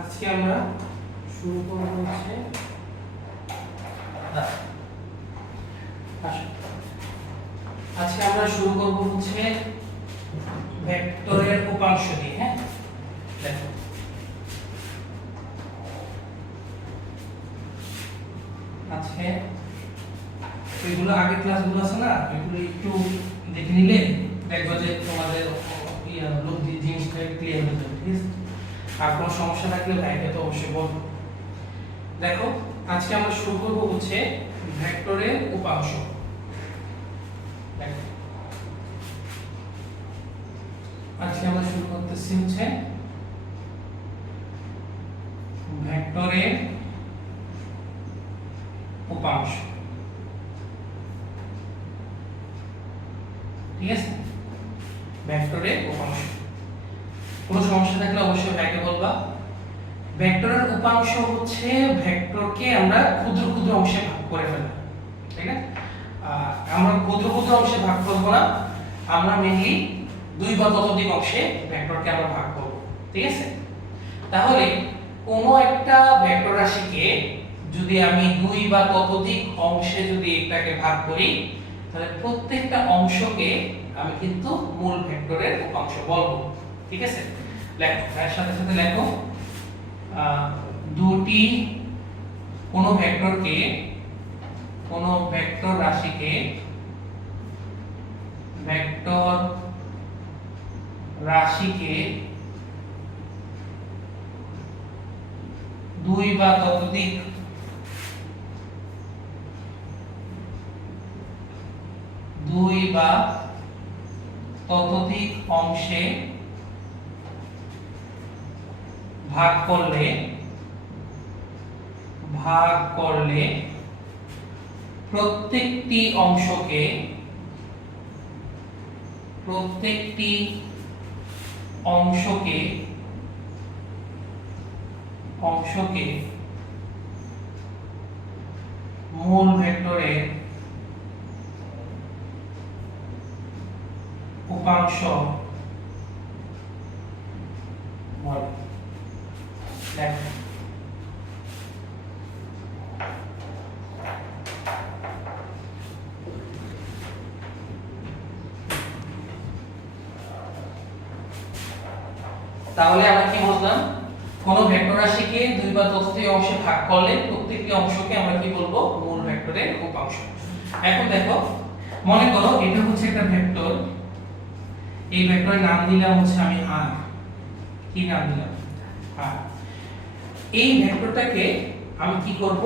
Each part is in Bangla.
আজকে আমরা শুরু করব হচ্ছে আজকে আমরা শুরু করব হচ্ছে ভেক্টরের উপাংশ দিয়ে। হ্যাঁ, দেখো আজকে এগুলো আগের ক্লাসগুলো আছে না, এগুলো একটু দেখে নিলে দেখবো যে তোমাদের জিনিসটা ক্লিয়ার হয়ে যাবে। ঠিক আছে, আর কোনো সমস্যা থাকলে ভাইকে তো অবশ্যই বলবো। দেখো আজকে আমরা শুরু করবো হচ্ছে ভেক্টরের উপাংশ। দেখো আজকে আমরা শুরু করতেছি হচ্ছে ভেক্টরের উপাংশ। ঠিক আছে, ভেক্টরের উপাংশ। কোনো সমস্যা থাকলে অবশ্যই ভাইকে বলবা। ভেক্টরের উপাংশ হচ্ছে ভেক্টরকে আমরা ক্ষুদ্র ক্ষুদ্র অংশে ভাগ করে ফেলা। ঠিক আছে, আমরা ক্ষুদ্র ক্ষুদ্র অংশে ভাগ করব না, আমরা মেইনলি দুই বা ততোধিক অংশে ভেক্টরকে আমরা ভাগ করব। ঠিক আছে, তাহলে কোনো একটা ভেক্টর রাশিকে যদি আমি দুই বা ততোধিক অংশে যদি এটাকে ভাগ করি, তাহলে প্রত্যেকটা অংশকে আমি কিন্তু মূল ভেক্টরের উপাংশ বলবো। ঠিক আছে, লেখো এর সাথে সাথে লেখো দুটি কোনো ভেক্টর রাশিকে দুই বা ততোধিক অংশে ভাগ করলে প্রত্যেকটি অংশকে মূল ভেক্টরের উপাংশ বলে। দেখো তাহলে আমরা কি বুঝলাম, কোন ভেক্টর রাশিকে দুই বা ততোধিক অংশে ভাগ করলে প্রত্যেকটি অংশকে আমরা কি বলবো, মূল ভেক্টরের উপাংশ। এখন দেখো, মনে করো এটা হচ্ছে একটা ভেক্টর, এই ভেক্টরের নাম দিলাম হচ্ছে আমি r। কি নাম দিলাম? r। এই ভেক্টরটাকে আমি কি করব,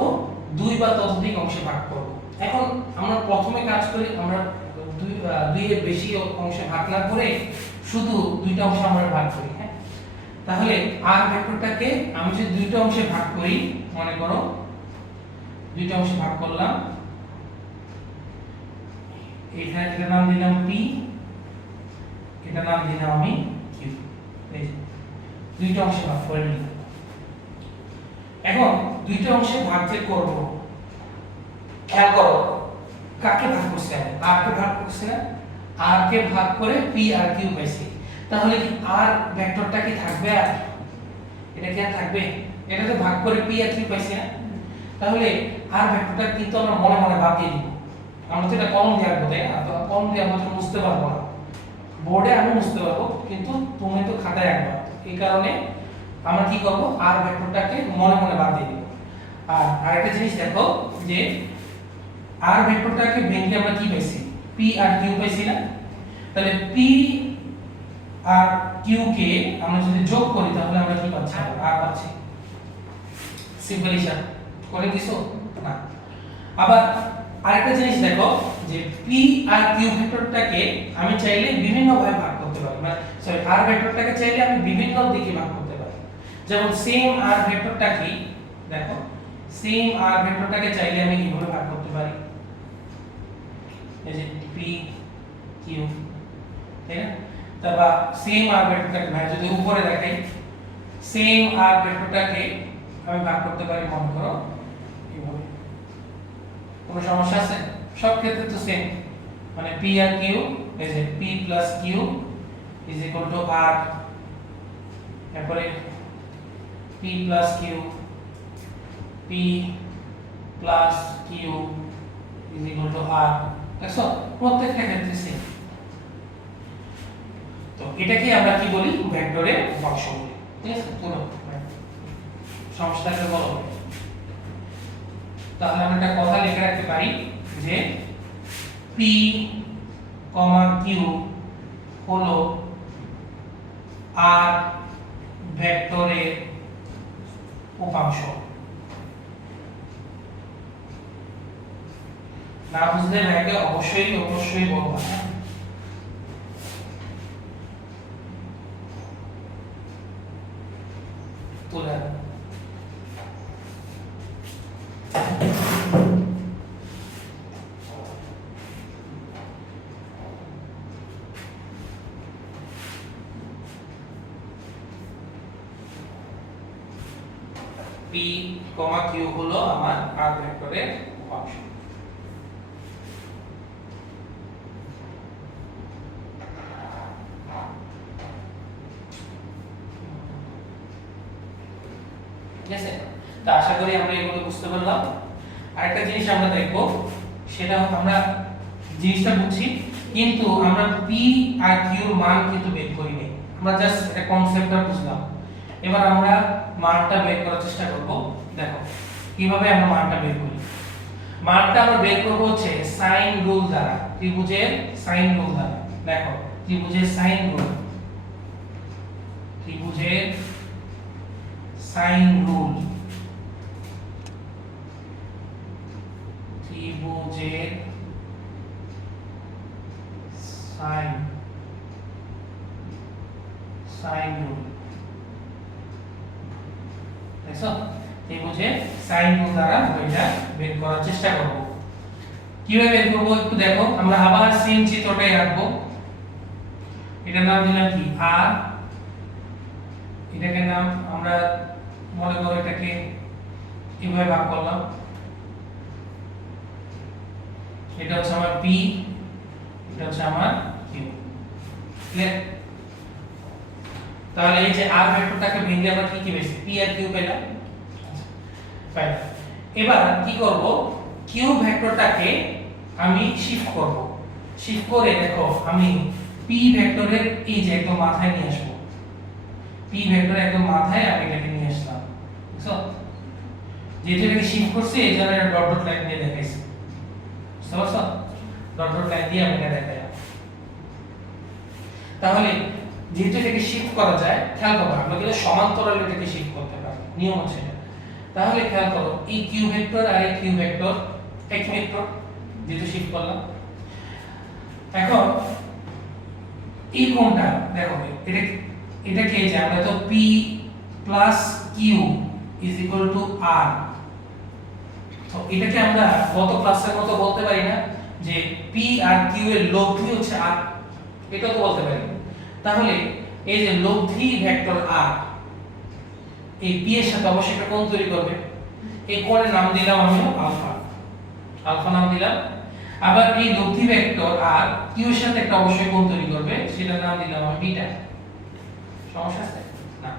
দুই বা ততোধিক অংশে ভাগ করব। এখন আমরা প্রথমে কাজ করি, আমরা দুই এর বেশি অংশে ভাগ না করে শুধু দুইটা অংশে আমরা ভাগ করি। হ্যাঁ, তাহলে r ভেক্টরটাকে আমি যদি দুইটা অংশে ভাগ করি, মনে করো দুইটা অংশে ভাগ করলাম, এটার নাম দিলাম p, এটার নাম দিলাম আমি q। এই দুইটা অংশে ভাগ করে নিলাম। এখন দুইটা অংশে ভাগ যে করব, খেয়াল করো কাকে ভাগ করছে, r কে ভাগ করছে না, r কে ভাগ করে p আর q পাইছি। তাহলে কি r ভেক্টরটা কি থাকবে? আর এটা কি আর থাকবে? এটা তো ভাগ করে p আর q পাইছি না, তাহলে r ভেক্টরটা কিন্তু আমরা মনে মনে বাদ দিয়ে দিব। আমরা তো এটা কলম দিয়ে আঁকবো, তাই না? তো কলম দিয়ে আমরা তো মুছতে পারবো না, বোর্ডে আমি মুছতে পারবো কিন্তু তুমি তো খাতায় আঁকবা। এই কারণে আমরা কি করব, r ভেক্টরটাকে মনে মনে বাদ দিয়ে দিব। আর আরেকটা জিনিস দেখো যে r ভেক্টরটাকে ভেঙে আমরা কি পাইছি, p আর q পাইছি না, তাহলে p আর q কে আমরা যদি যোগ করি তাহলে আমরা কি পাচ্ছি, r পাচ্ছি। সিম্পল হিসাব করে দিছো না? আবার আরেকটা জিনিস দেখো যে p আর q ভেক্টরটাকে আমি চাইলে বিভিন্ন ভাবে ভাগ করতে পারি, মানে সরি r ভেক্টরটাকে চাইলে আমি বিভিন্ন দিকে ভাগ করতে পারি। যেমন সেম r ভেক্টরটাকে দেখো, সেম r ভেক্টরটাকে চাইলে আমি কিভাবে ভাগ করতে পারি, এই যে p q, তাই না? তারপর সেম r ভেক্টরটাকে ভাই যদি উপরে দেখাই, সেম r ভেক্টরটাকে আমি ভাগ করতে পারি মনে করো এইভাবে। কোনো সমস্যা আছে? সব ক্ষেত্রে তো সেম, মানে p আর q, এই যে p plus q is equal to R, তারপরে P plus Q, P plus Q is equal to R. দেখো প্রত্যেকটা ক্ষেত্রে সেম। তো এটাকে আমরা কি বলি, ভেক্টরের বাক্স বলি। ঠিক আছে, পুরো সমস্যাটাকে বলো। তাহলে আমরা একটা কথা লিখে রাখতে পারি যে p, q হলো r ভেক্টরের উপাংশ। না বুঝলে ভাইকে অবশ্যই বলবা। তুলে p, q হলো আমার r ভেক্টরের উপাংশ। ঠিক আছে, তো আশা করি আমরা এগুলো বুঝতে পারলাম। আরেকটা জিনিস আমরা দেখব, সেটা আমরা জিনিসটা বুঝছি কিন্তু আমরা p আর q এর মান কিন্তু বের করি নাই, আমরা জাস্ট এটা কনসেপ্টটা বুঝলাম। এবার আমরা মানটা বের করার চেষ্টা করব। দেখো কিভাবে আমরা মানটা বের করি। মানটা আমরা বের করব হচ্ছে সাইন রুল দ্বারা, ত্রিভুজের সাইন রুল দ্বারা। দেখো ত্রিভুজের সাইন রুল, ত্রিভুজের সাইন রুল, ত্রিভুজের সাইন রুল। দেখো ত্রিভুজের সাইন রুল দ্বারা এটা বের করার চেষ্টা করব। কিভাবে বের করব একটু দেখো, আমরা আবার সেম চিত্রটাই রাখবো। এটার নাম দিলাম কি আর, এটাকে নাম আমরা মনে করো এটাকে এইভাবে ভাগ করলাম। এটা হচ্ছে আমার p, এটা হচ্ছে আমার q। ক্লিয়ার? তাহলে এই যে r ভেক্টরটাকে ভেঙে আমরা কি পেয়েছি, p আর q পেলাম। ফাইন, এবার কি করব, q ভেক্টরটাকে আমি শিফট করব। শিফট করে দেখো আমি p ভেক্টরের এই যে একদম মাথায় নিয়ে আসব। p ভেক্টর একদম মাথায় আমি এটাকে নিয়ে আসলাম। বুঝছো? যেহেতু এটাকে শিফট করছি এই জন্য এটা ডট ডট লাইন দিয়ে দেখাইছি। বুঝতে পারছো? ডট ডট লাইন দিয়ে আমি এটা দেখাইলাম। তাহলে যেহেতু এটাকে শিফট করা যায়, খেয়াল করো আমরা কিন্তু সমান্তরালে এটাকে শিফট করতে পারি, নিয়ম হচ্ছে এটা। তাহলে খেয়াল করো এই q ভেক্টর আর এই q ভেক্টর একই ভেক্টর, যেহেতু শিফট করলাম। এখন এই কোণটা দেখো, এটাকে যে আমরা তো p plus q is equal to r, তো এটাকে আমরা গত ক্লাসের মতো বলতে পারি না যে p আর q এর লব্ধি হচ্ছে r, এটা তো বলতে পারি। তাহলে এই যে লব্ধি ভেক্টর r, এই p এর সাথে অবশ্যই একটা কোণ তৈরি করবে। এই কোণের নাম দিলাম আমি আলফা, আলফা নাম দিলাম। আবার এই লব্ধি ভেক্টর r q এর সাথে একটা অবশ্যই কোণ তৈরি করবে, সেটার নাম দিলাম আমি বিটা। সমস্যা আছে না?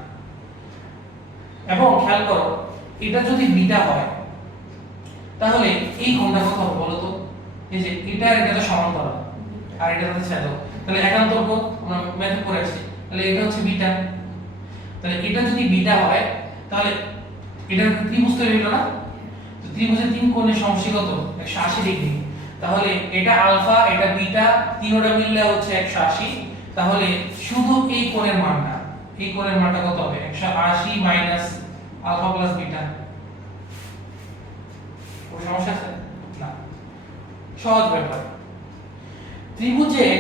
এবং খেয়াল করো এটা যদি বিটা হয় তাহলে এই কোণটা কত হবে বলো তো? এই যে এটা আর এটা তো সমান্তরাল আর এটা হচ্ছে ছেদক, তাহলে একান্তর কোণ আমরা ম্যাথে পড়ে আসছি, তাহলে এটা হচ্ছে বিটা। তাহলে এটা যদি বিটা হয় তাহলে এটা ত্রিভুজ তৈরি হলো না? তো ত্রিভুজের তিন কোণের সমষ্টি কত? 180 ডিগ্রি। তাহলে এটা আলফা এটা বিটা তিনটা মিললে হচ্ছে 180। তাহলে শুধু এই কোণের মানটা, এই কোণের মানটা কত হবে? 180 মাইনাস আলফা প্লাস বিটা। কোনো সমস্যা আছে না? সহজ ব্যাপার। ত্রিভুজের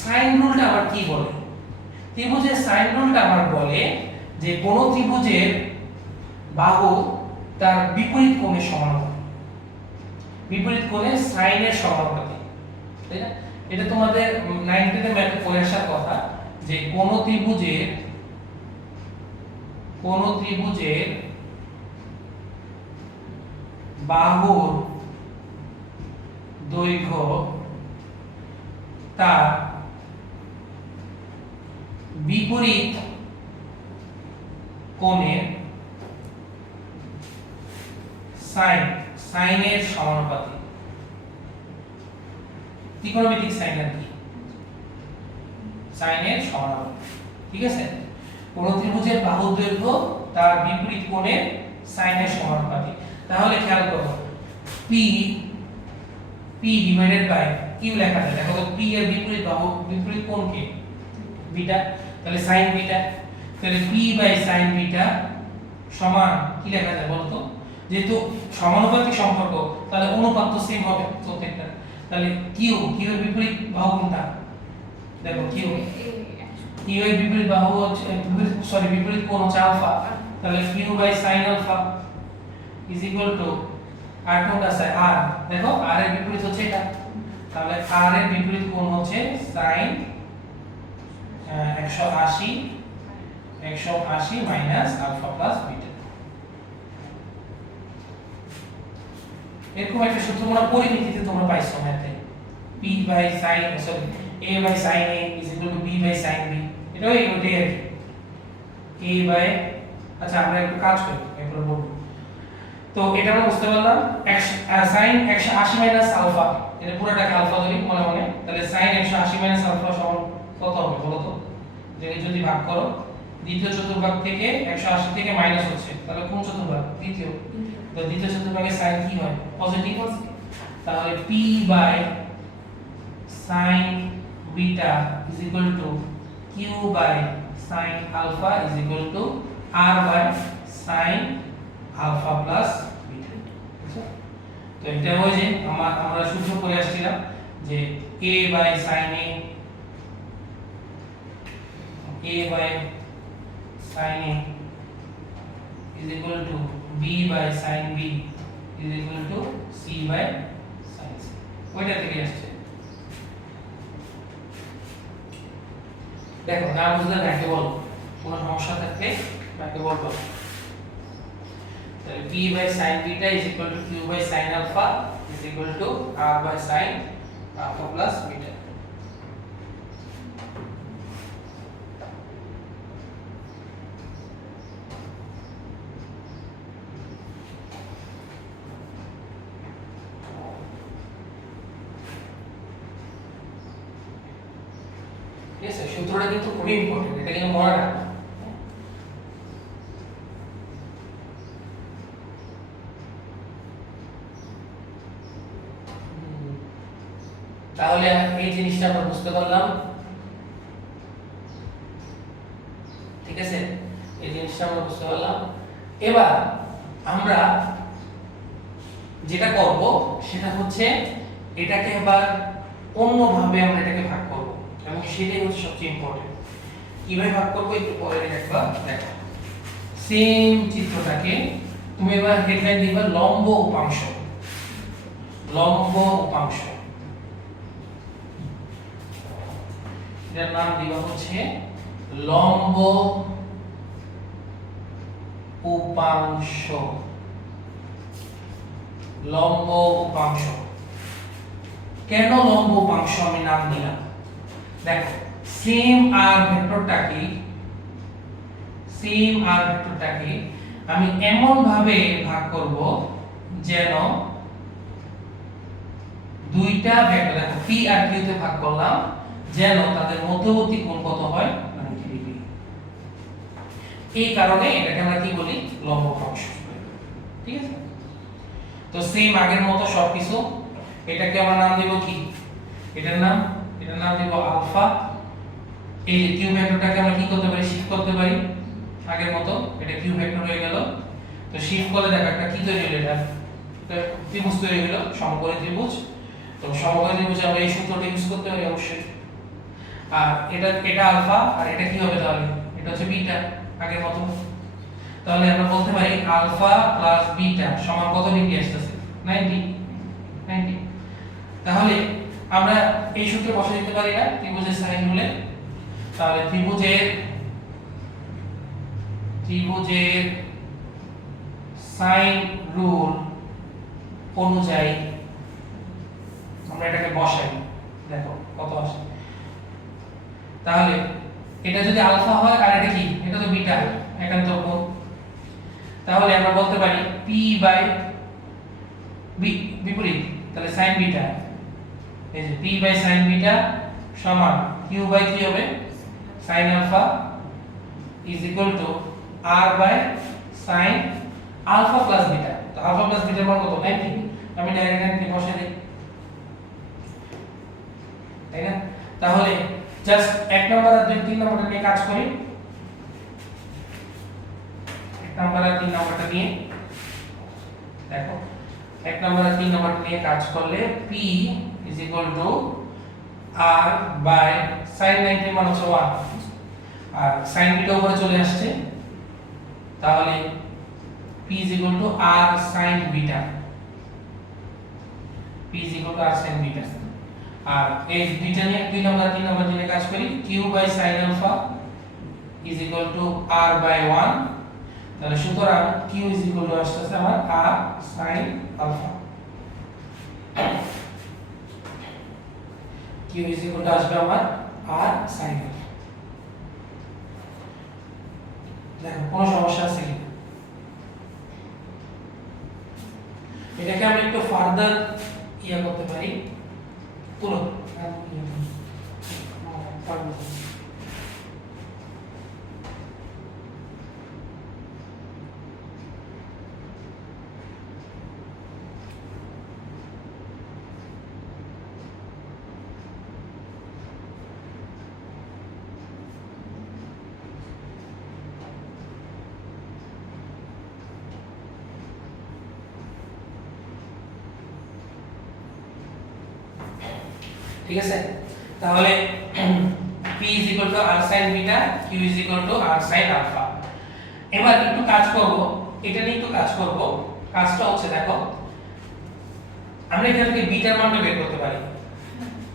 সাইন রুলটা আবার কি বলে? ত্রিভুজের সাইন রুলটা আবার বলে যে কোন ত্রিভুজের বাহু তার বিপরীত কোণের সমানুপাতিক, বিপরীত কোণের সাইনের সমানুপাতিক, তাই না? এটা তোমাদের 9th এর ম্যাথে পড়ে আসার কথা যে কোন ত্রিভুজের বাহুর দৈর্ঘ্য তার বিপরীত কোণের সাইনের সমানুপাতিক। ত্রিকোণমিতিক সাইন আর কি? সাইনের সমানুপাতিক। ঠিক আছে? কোন ত্রিভুজের বাহু দৈর্ঘ্য তার বিপরীত কোণের সাইনের সমানুপাতিক। তাহলে খেয়াল করো, p ডিভাইডেড বাই q লেখা যায়। দেখো তো p এর বিপরীত বাহু বিপরীত কোণ কি? বিটা। তাহলে sin বিটা। তাহলে p বাই sin বিটা সমান কি লেখা যায় বলতো? যেহেতু সমানুপাতিক সম্পর্ক তাহলে অনুপাত তো সেম হবে প্রত্যেকটা। তাহলে q এর বিপরীত বাহু কোনটা? দেখো q এর বিপরীত বাহু হচ্ছে বিপরীত কোণ হচ্ছে আলফা। তাহলে q by sin alpha is equal to R কোনটা আছে r। দেখো r এর বিপরীত হচ্ছে এটা। তাহলে r এর বিপরীত কোণ হচ্ছে sin 180 minus alpha plus beta. এরকম একটা সূত্র তোমরা পরিমিতিতে তোমরা পাইছো ম্যাথে, p by sin a by sin a is equal to b by sin b। এটাই ওটাই আর কি a বাই, আচ্ছা আমরা একটু কাজ করি এরপর বলবো। তো এটা আমরা বুঝতে পারলাম sin 180 মাইনাস আলফা, এটা পুরোটাকে আলফা ধরি মনে মনে। তাহলে sin 180 মাইনাস আলফা সমান কত হবে বলো তো? যদি ভাগ করো, দ্বিতীয় চতুর্ভাগ থেকে 180 থেকে মাইনাস হচ্ছে, তাহলে কোন চতুর্ভাগ? দ্বিতীয়। তো দ্বিতীয় চতুর্ভাগে sin কি হয়? পজিটিভ। তাহলে p by sin beta is equal to q by sin alpha is equal to r by sin alpha plus beta. তো এটা হয় যে আমরা সূত্র করে আসছিলাম যে a by sin a by sin a is equal to b by sin b is equal to c by sin c। ওইটা থেকে আসছে। দেখো না বুঝলে ব্যাকে বল, কোনো সমস্যা থাকলে ব্যাকে বলবো। তাহলে b by sin beta is equal to q by sin alpha is equal to r by sin alpha plus beta। ঠিক আছে? সূত্রটা কিন্তু খুবই ইম্পর্টেন্ট, এটা কিন্তু মনে রাখবে। তাহলে এই জিনিসটা আমরা বুঝতে পারলাম। ঠিক আছে? এই জিনিসটা আমরা বুঝতে পারলাম। এবার আমরা যেটা করব সেটা হচ্ছে এটাকে এবার অন্যভাবে আমরা এটাকে ভাগ করব, এবং সেটাই হচ্ছে সবচেয়ে ইম্পর্টেন্ট। কিভাবে ভাগ করব একটু পরে দেখবা। দেখো সেম চিত্রটাকে তুমি এবার হেডলাইন দিবা লম্ব উপাংশ। লম্ব উপাংশ, এটার নাম দিবা হচ্ছে লম্ব উপাংশ। লম্ব উপাংশ কেন লম্ব উপাংশ আমি নাম দিলাম? দেখো সেম আর ভেক্টরটাকে আমি এমন ভাবে ভাগ করব যেন দুইটা ভেক্টর, দেখো p আর q তে ভাগ করলাম, যেন তাদের মধ্যবর্তী কোণ কত হয়? 90 ডিগ্রি। এই কারণে এটাকে আমরা কি বলি? লম্ব উপাংশ। ঠিক আছে? তো সেম আগের মতো সবকিছু, এটাকে আমরা নাম দেব কি? এটার নাম দেব আলফা। এই যে কিউ ভেক্টরটাকে আমরা কি করতে পারি? শিফট করতে পারি আগের মতো। এটা কিউ ভেক্টর হয়ে গেল। তো শিফট করলে দেখো একটা কি তৈরি হলো? এটা ত্রিভুজ তৈরি হলো, সমকোণী ত্রিভুজ। তো সমকোণী ত্রিভুজে আমরা এই সূত্রটা ইউজ করতে পারি অবশ্যই। আর এটা আলফা, আর এটা কি হবে তাহলে? এটা হচ্ছে বিটা আগের মতো। তাহলে আমরা বলতে পারি আলফা প্লাস বিটা সমান কত ডিগ্রি আসছে? 90। তাহলে আমরা এই সূত্রে বসে দিতে পারি না ত্রিভুজের সাইন রুলে। তাহলে ত্রিভুজের সাইন রুল অনুযায়ী আমরা এটাকে বসাই, দেখো কত আসে। তাহলে এটা যদি আলফা হয় আর এটা কি, এটা তো বিটা, একান্তর কোণ। তাহলে আমরা বলতে পারি p বাই বিপরীত, তাহলে sin বিটা, এই যে p বাই sin বিটা সমান q বাই কি হবে sin alpha is equal to r by sin alpha plus beta. তো আলফা প্লাস বিটার মান কত, 90। আমি ডাইরেক্ট 90 বসে দিই, তাই না? তাহলে জাস্ট 1 নাম্বার আর 3 নাম্বারটা নিয়ে কাজ করি। 1 নাম্বার আর 3 নাম্বারটা নিয়ে দেখো, 1 নাম্বার আর 3 নাম্বারটা নিয়ে কাজ করলে p is equal to r by sin 90 মান হচ্ছে 1, আর sin বিটা উপরে চলে আসছে, তাহলে p is equal to r sin beta, p is equal to r sin beta. আর এই বিটা নিয়ে 2 নাম্বার 3 নাম্বার নিয়ে কাজ করি, q by sin alpha is equal to r by 1, তাহলে সুতরাং q ইজ ইকুয়াল টু আসছে আমার r sin alpha, q is equal to আসবে আমার r sin আলফা। দেখো কোনো সমস্যা আছে কি, এটাকে আমরা একটু ফার্দার ইয়া করতে পারি, তুলো ঠিক আছে? তাহলে p r sin beta, q r sin alpha. এবার একটু কাজ করব, এটা নিয়ে একটু কাজ করব। কাজটা হচ্ছে দেখো, আমরা এখান থেকে বিটার মানটা বের করতে পারি।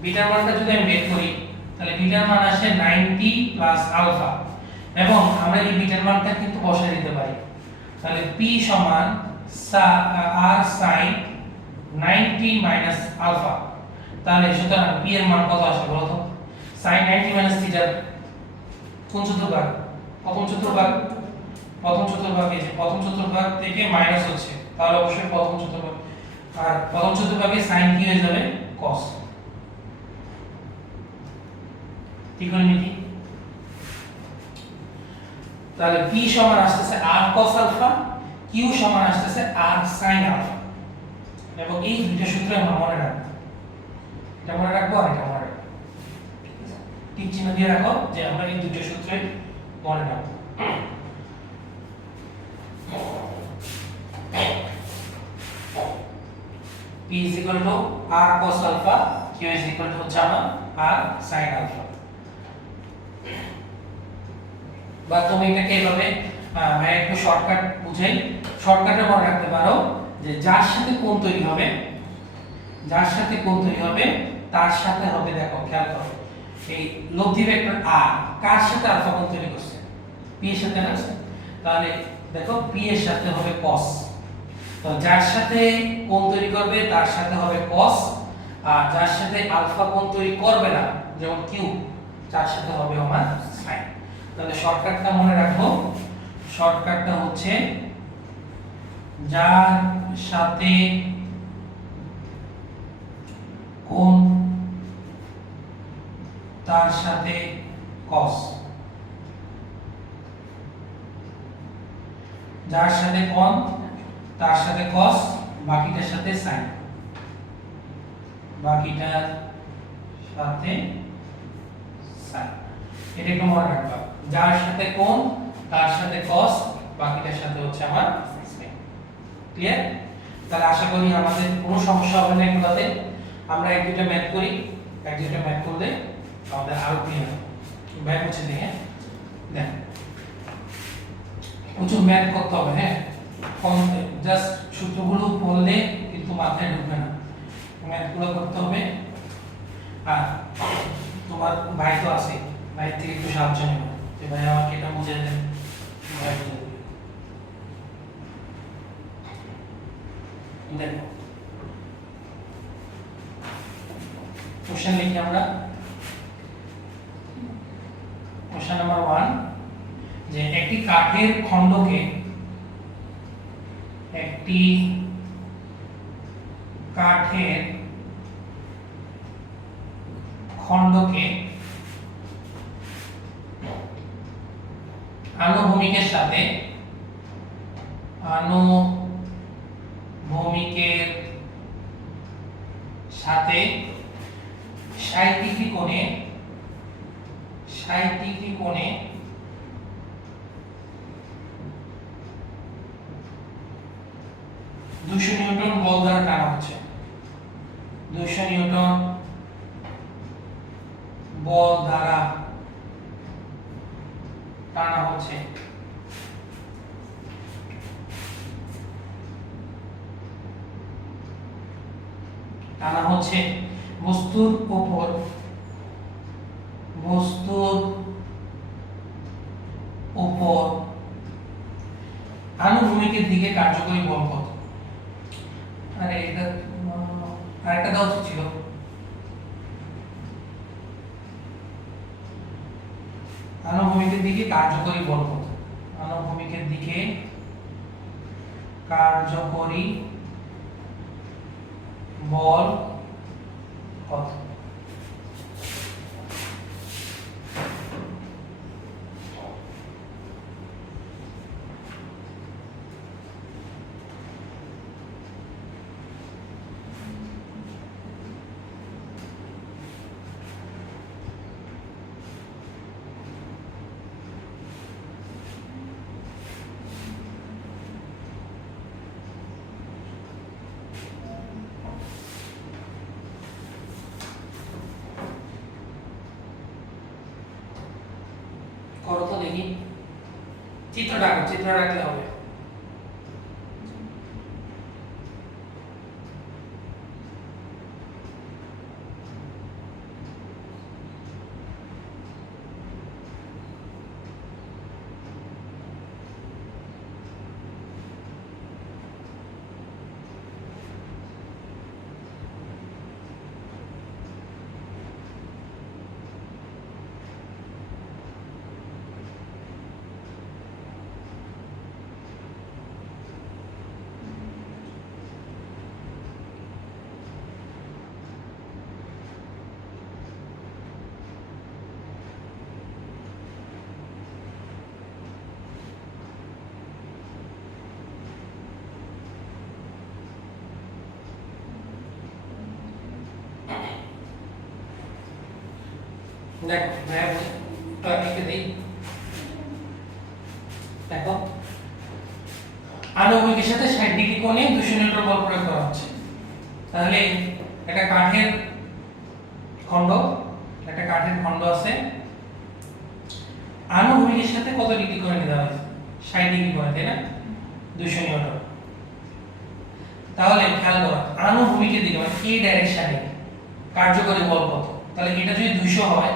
বিটার মানটা যদি আমি বের করি, তাহলে বিটার মান আসে 90 প্লাস আলফা, এবং আমরা এই বিটার মানটা কিন্তু বসায় দিতে পারি। তাহলে p সমান r sin 90 মাইনাস আলফা। তাহলে সুতরাং p এর মান কত আসবে বলো তো? sin 90 মাইনাস থিটা কোন চতুর্ভাগ? প্রথম চতুর্ভাগ। প্রথম চতুর্ভাগ, এই যে প্রথম চতুর্ভাগ থেকে মাইনাস হচ্ছে, তাহলে অবশ্যই প্রথম চতুর্ভাগ। আর প্রথম চতুর্ভাগে sin কি হয়ে যাবে? cos। ঠিক হলো নাকি? তাহলে p সমান আসছে r cos আলফা, q সমান আসছে r sin আলফা। এবং এই দুইটা সূত্র আমরা মনে রাখবো, এটা মনে রাখবো আর এটা মনে রাখবো, টিক চিহ্ন দিয়ে রাখো যে আমরা এই দুটো সূত্রে মনে রাখবো। p is equal to r cos alpha, q is equal to হচ্ছে আমার r sin alpha। বা তুমি এটাকে এইভাবে ভাই একটু শর্টকাট বুঝাই, শর্টকাটে মনে রাখতে পারো যে যার সাথে কোণ তৈরি হবে, যার সাথে কোণ তৈরি হবে তার সাথে হবে, দেখো খেয়াল করো, এই লব্ধি ভেক্টর r কার সাথে আলফা কোণ তৈরি করছে? p এর সাথে না? তাহলে দেখো p এর সাথে হবে cos, তো যার সাথে কোণ তৈরি করবে তার সাথে হবে cos, আর যার সাথে আলফা কোণ তৈরি করবে না যেমন q, তার সাথে হবে আমার sin। তাহলে শর্টকাটটা মনে রাখো, শর্টকাটটা হচ্ছে যার সাথে কোণ তার সাথে cos, যার সাথে কোণ তার সাথে cos, বাকিটার সাথে sin, বাকিটার সাথে sin। এটা একটু মনে রাখবা, যার সাথে কোণ তার সাথে cos, বাকিটার সাথে হচ্ছে আমার sin। ক্লিয়ার? তাহলে আশা করি আমাদের কোনো সমস্যা হবে না এগুলোতে। আমরা এক দুটো ম্যাথ করি, এক দুটো ম্যাথ করলে আমাদের আরো ক্লিয়ার হবে। ম্যাথ হচ্ছে দেখেন, দেখ প্রচুর ম্যাথ করতে হবে, হ্যাঁ, জাস্ট সূত্রগুলো পড়লে কিন্তু মাথায় ঢুকবে না, ম্যাথগুলো করতে হবে। আর তোমার ভাই তো আছে, ভাই থেকে একটু সাহায্য নেব যে ভাই আমাকে এটা বুঝে দেন, ভাই বুঝে দেবে। দেখো কোশ্চেন লিখি আমরা, কোশ্চেন নাম্বার 1 যে একটি কাঠের খণ্ডকে আনুভূমিকের সাথে 60 ডিগ্রি কোণে 200 নিউটন বল দ্বারা টানা হচ্ছে। 200 নিউটন বল দ্বারা টানা হচ্ছে। বস্তুর উপর আনুভূমিকের দিকে কার্যকরী বল কত? আরে এটা আরেকটা দেওয়া উচিত ছিল। আনুভূমিকের দিকে কার্যকরী বল কত? আনুভূমিকের দিকে কার্যকরী বল কত? করো তো দেখি, চিত্র রাখলে হবে। দেখো দেখো আনুভূমিকের সাথে 60 ডিগ্রি কোণে 200 নিউটন বল প্রয়োগ করা হচ্ছে। তাহলে একটা কাঠের খণ্ড আছে, আনুভূমিকের সাথে কত ডিগ্রি কোণে দেওয়া হয়েছে? 60 ডিগ্রি কোণে, তাই না? 200 নিউটন। তাহলে খেয়াল করো, আনুভূমিকের দিকে মানে এই ডাইরেকশনে কার্যকরী বল কত? তাহলে এটা যদি 200 হয়,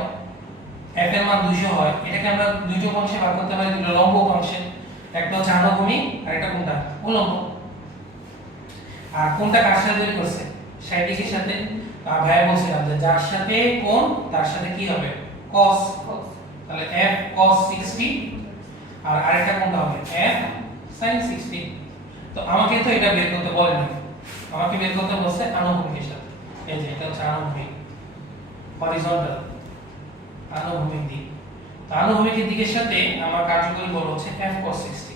F এর মান 200 হয়, এটাকে আমরা দুটো অংশে ভাগ করতে পারি, দুটো লম্ব অংশে। একটা হচ্ছে আনুভূমিক আর একটা কোনটা? উল্লম্ব। আর কোনটা কার সাথে তৈরি করছে? 60 ডিগ্রির সাথে। ভাইয়া বলছিলাম যে যার সাথে কোণ তার সাথে কি হবে? cos। তাহলে F cos 60 আর আরেকটা কোনটা হবে? F sin 60। তো আমাকে তো এটা বের করতে বলেনি, আমাকে বের করতে বলছে আনুভূমিকের সাথে। এই যে এটা হচ্ছে আনুভূমিক, হরিজন্টাল আনুভূমিক দিক। তো আনুভূমিকের দিকের সাথে আমার কার্যকরী বল হচ্ছে F cos 60।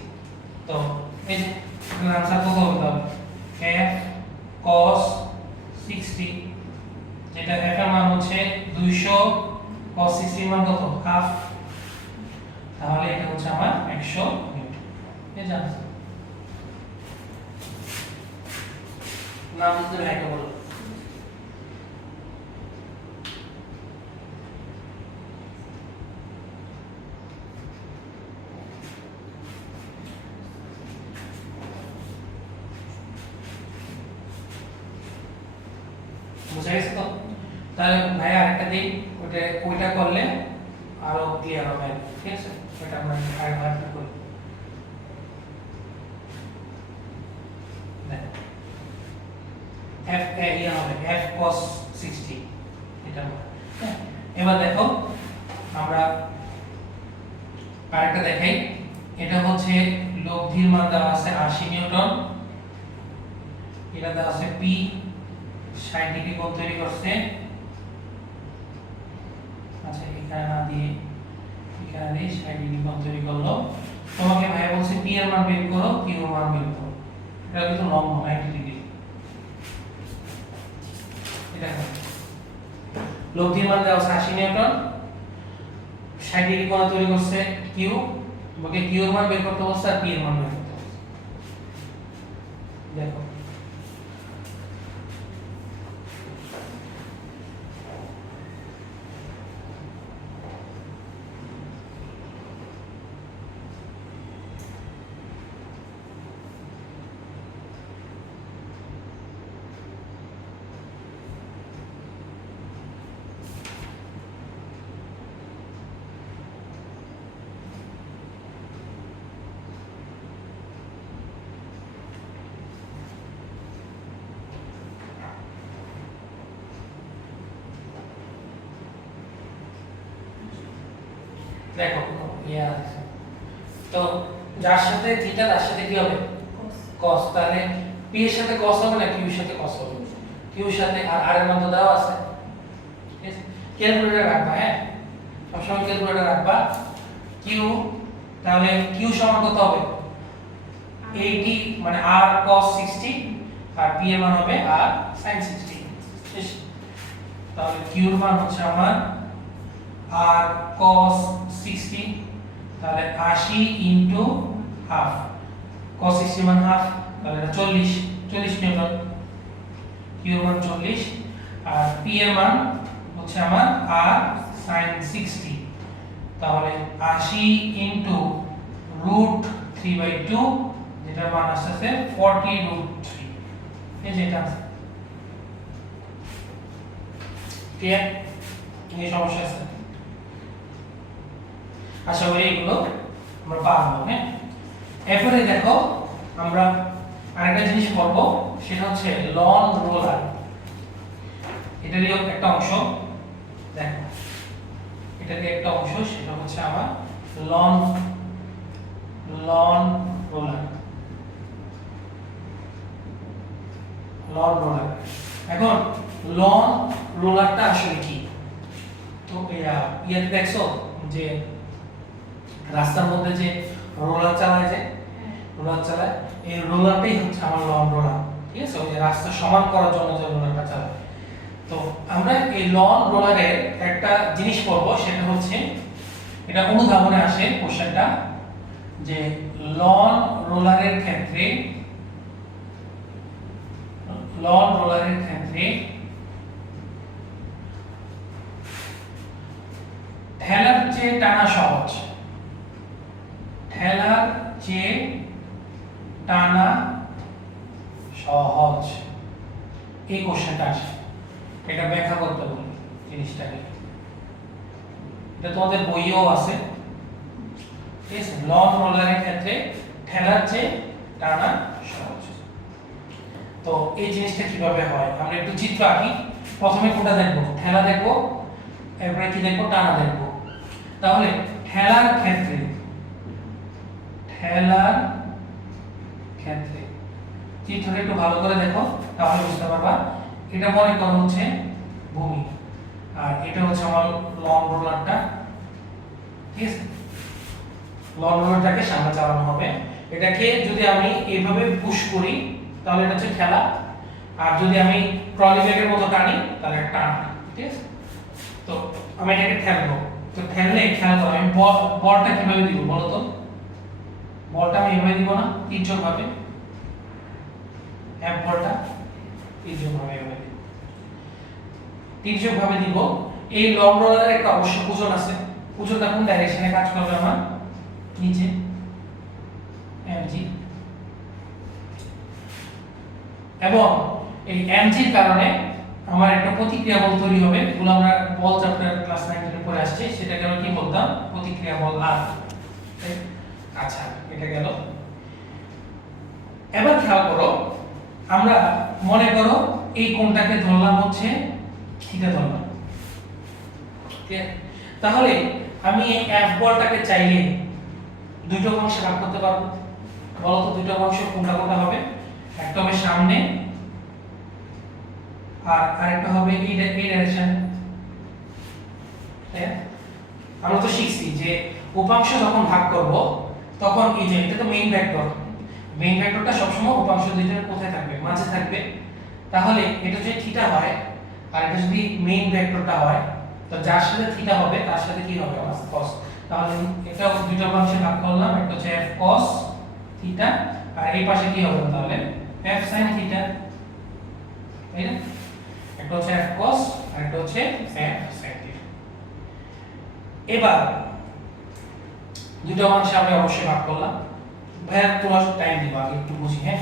তো এই যে आंसर কত হবে? তাহলে F cos 60, যেটা F এর মান হচ্ছে 200, cos 60 এর মান কত? হাফ। তাহলে এটা হচ্ছে আমার 100 নিউটন। এই যে आंसर। নাম দিতে ভাইকে বলো। বুঝা গেছে তো? তাহলে ভাই আরেকটা দিই, ওইটা করলে আরো ক্লিয়ার হবে, ঠিক আছে? এটা আমরা আরেকটা করি। F ইয়া হবে F cos 60 এটা। এবার দেখো আমরা আরেকটা দেখাই, এটা হচ্ছে লব্ধির মান দেওয়া আছে 80 নিউটন, এটা দেওয়া আছে পি 60 ডিগ্রি কোণ তৈরি করছে। আচ্ছা এখানে না দিয়ে এখানে দিয়ে 60 ডিগ্রি কোণ তৈরি করলো। তোমাকে ভাই বলছে পি এর মান বের করো, কিউ এর মান বের করো। এটা কিন্তু লম্ব 90 ডিগ্রি। এটা লব্ধির মান দেওয়া আছে 80 নিউটন, 60 ডিগ্রি কোণ তৈরি করছে কিউ, তোমাকে কিউ এর মান বের করতে বলছে আর পি এর মান বের করতে বলছে। দেখো দেখো ইয়া আছে তো যার সাথে থিটা তার সাথে কি হবে cos, তাহলে পি এর সাথে cos হবে না কিউ এর সাথে cos হবে, কিউ এর সাথে আর এর মান তো দেওয়া আছে, ঠিক আছে ক্যালকুলেটর রাখবা, হ্যাঁ সবসময় ক্যালকুলেটর রাখবা। কিউ তাহলে কিউ সমান কত হবে 80 মানে r cos 60 আর পি এর মান হবে r sin 60, ঠিক তাহলে কিউ এর মান হচ্ছে আমার r cos 60, তাহলে 80 ইনটু হাফ, cos 60 মান হাফ, তাহলে এটা 40 নিউটন, কিউ এর মান 40 আর পি এর মান হচ্ছে আমার r sin 60, তাহলে 80 ইনটু √3/2 যেটা মান আসছে 40√3, এই যেটা ক্লিয়ার, এই সমস্যা আছে। আশা করি এগুলো আমরা পারবো, হ্যাঁ এরপরে দেখো আমরা আরেকটা জিনিস করব, সেটা হচ্ছে লন রোলার। এটারই একটা অংশ, দেখো এটারই একটা অংশ, সেটা হচ্ছে আমার লন রোলার। এখন লন রোলারটা আসলে কি? তো ইয়াতে দেখছো যে রাস্তার মধ্যে যে রোলার চালায়, এই রোলারটাই হচ্ছে আমার লন রোলার, ঠিক আছে ওই যে রাস্তা সমান করার জন্য যে রোলারটা চালায়। তো আমরা এই লন রোলারের একটা জিনিস পড়বো, সেটা হচ্ছে এটা অনুধাবনে আসে কোশ্চেনটা, যে লন রোলারের ক্ষেত্রে ঠেলার চেয়ে টানা সহজ, এই কোশ্চেনটা আসে। এটা ব্যাখ্যা করতে বলি জিনিসটাকে, এটা তোমাদের বইয়েও আছে, ঠিক আছে লন রোলারের ক্ষেত্রে ঠেলার চেয়ে টানা সহজ। তো এই জিনিসটা কিভাবে হয় আমরা একটু চিত্র আঁকি। প্রথমে কোনটা দেখবো, ঠেলা দেখবো, এরপরে কি দেখবো, টানা দেখবো। তাহলে ঠেলার ক্ষেত্রে চিত্রটা একটু ভালো করে দেখো, তাহলে বুঝতে পারবা। এটা মনে করো হচ্ছে ভূমি, আর এটা হচ্ছে আমার লং রোলারটা, ঠিক আছে লং রোলারটাকে সামনে চালানো হবে। এটাকে যদি আমি এইভাবে পুশ করি তাহলে এটা হচ্ছে ঠেলা, আর যদি আমি ট্রলি ব্যাগের মতো টানি তাহলে টান, ঠিক আছে। তো আমি এটাকে ঠেলবো, তো ঠেললে খেয়াল করো আমি বলটা কিভাবে দিব বলো তো। বলটা আমি এভাবে দিব না, তির্যক ভাবে, এক বলটা তির্যক ভাবে এভাবে দিব, তির্যক ভাবে দিব। এই লং রোলারের একটা অবশ্য ওজন আছে, ওজনটা কোন ডাইরেকশনে কাজ করবে আমার, নিচে mg, এবং এই mg এর কারণে আমার একটা প্রতিক্রিয়া বল তৈরি হবে, এগুলো আমরা বল চ্যাপ্টার ক্লাস 9 এ পড়ে আসছি, সেটাকে আমরা কি বলতাম, প্রতিক্রিয়া বল আর। আচ্ছা এটা গেল। এবার খেয়াল করো, আমরা মনে করো এই কোণটাকে ধরলাম হচ্ছে থিটা ধরলাম, ঠিক আছে। তাহলে আমি এই F বলটাকে চাইলে দুইটা অংশে ভাগ করতে পারবো। বলো তো দুইটা অংশ কোনটা কোনটা হবে? একটা হবে সামনে আর আরেকটা হবে এই ডাইরেকশন। হ্যাঁ, আমরা তো শিখছি যে উপাংশ যখন ভাগ করব তখন এই যে এটা তো মেইন ভেক্টর, মেইন ভেক্টরটা সবসময় উপাংশ দুইটার কোথায় থাকবে? মাঝে থাকবে। তাহলে এটা যদি থিটা হয় আর এটা যদি মেইন ভেক্টরটা হয়, তো যার সাথে থিটা হবে তার সাথে কি হবে? আমার cos। তাহলে এটা দুইটা অংশে ভাগ করলাম, একটা হচ্ছে f cos থিটা আর এই পাশে কি হবে তাহলে? f sin থিটা, তাই না? একটা হচ্ছে f cos আর একটা হচ্ছে f sin থিটা। এবার দুটো অংশে আমরা অবশ্যই ভাগ করলাম। ভাইয়া তোমার টাইম দিব, আগে একটু বুঝি। হ্যাঁ,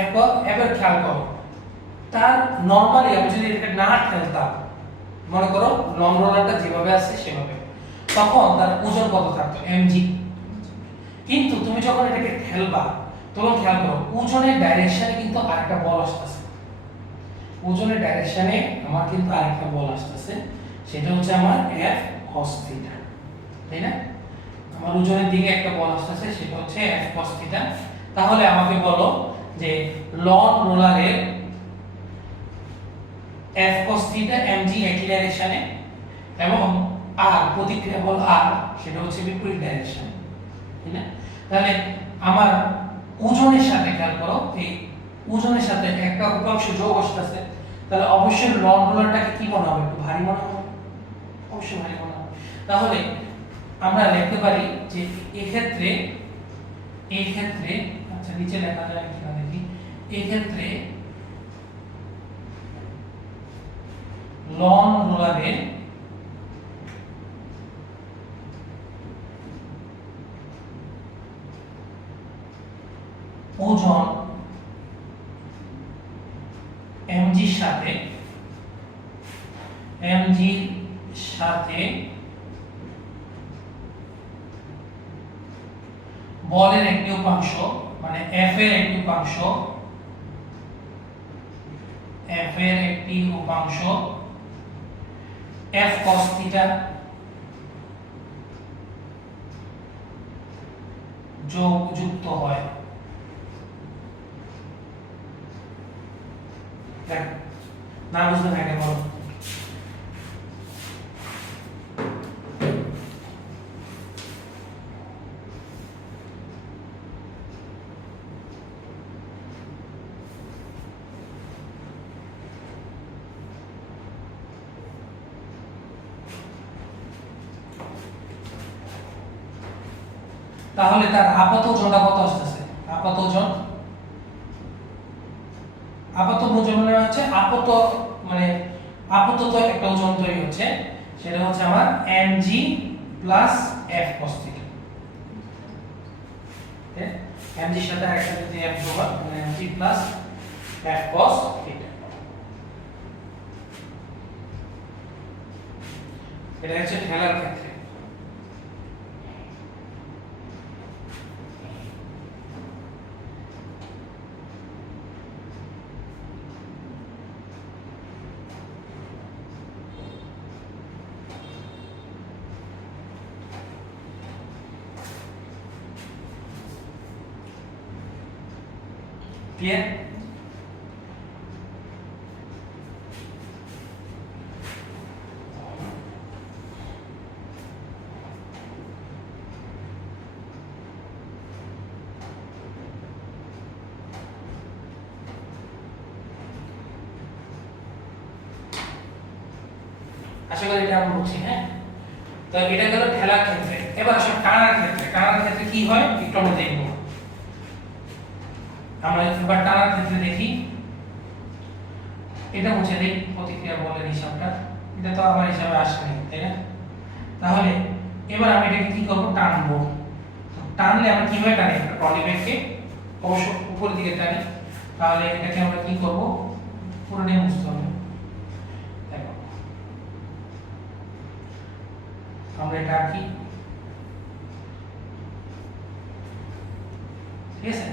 f cos, এবার খেয়াল করো তার নরমালি আমি যদি এটা না ঠেলতাম, মনে করো লং রোলারটা যেভাবে আছে সেভাবে, তখন তার ওজন কত থাকতো? mg। কিন্তু তুমি যখন এটাকে ঠেলবা তখন খেয়াল করো ওজনের ডাইরেকশনে কিন্তু আরেকটা বল আসতেছে। ওজনের ডাইরেকশনে আমার কিন্তু আরেকটা বল আসতেছে, সেটা হচ্ছে আমার f cos থিটা, তাই না? আমার ওজনের দিকে একটা বল আসতেছে, সেটা হচ্ছে f cos থিটা। তাহলে আমাকে বলো যে লং রোলারের f cos থিটা mg একই ডাইরেকশনে এবং r প্রতিক্রিয়া বল r সেটা হচ্ছে বিপরীত ডাইরেকশনে, তাই না? তাহলে আমার ওজনের সাথে খেয়াল করো, এই ওজনের সাথে একটা উপাংশ যোগ আসতেছে, তাহলে অবশ্যই লং রোলারটাকে কি মনে হবে? একটু ভারী মনে হবে, অবশ্যই ভারী মনে হবে। তাহলে আমরা লিখতে পারি যে এই ক্ষেত্রে আচ্ছা নিচে লেখা যায় কিনা দেখি। এই ক্ষেত্রে লং রোলারের ওজন mg সাথে বলের একটি উপাংশ মানে f এর একটি উপাংশ f cos থিটা যুক্ত হয়। না বুঝলে ভাইকে বলো। তাহলে তার আপাত ওজনটা কত আসতেছে? আপাত ওজন মানে হচ্ছে মানে আপাতত একটা ওজন তৈরি হচ্ছে, সেটা হচ্ছে আমার mg plus f cos theta. mg এর সাথে আরেকটা যদি f যোগ হয় মানে mg plus f cos theta. এটা হচ্ছে ঠেলার ক্ষেত্রে। ক্লিয়ার? আশা করি এটা আমরা বুঝছি। হ্যাঁ, তো এটা গেল ঠেলার ক্ষেত্রে। এবার আসলে টানার ক্ষেত্রে কি হয় একটু আমরা দেখব। আমরা এবার টানার ক্ষেত্রে দেখি, এটা মুছে দেই প্রতিক্রিয়া বলের হিসাবটা, এটা তো আমার হিসাবে আসেনি, তাই না? তাহলে এবার আমি এটাকে কি করব? টানবো। টানলে আমরা কিভাবে টানি? ট্রলি ব্যাগকে অবশ্য উপরের দিকে টানি। তাহলে এটাকে আমরা কি করব? পুরোটাই মুছতে হবে। দেখো আমরা এটা কি, ঠিক আছে?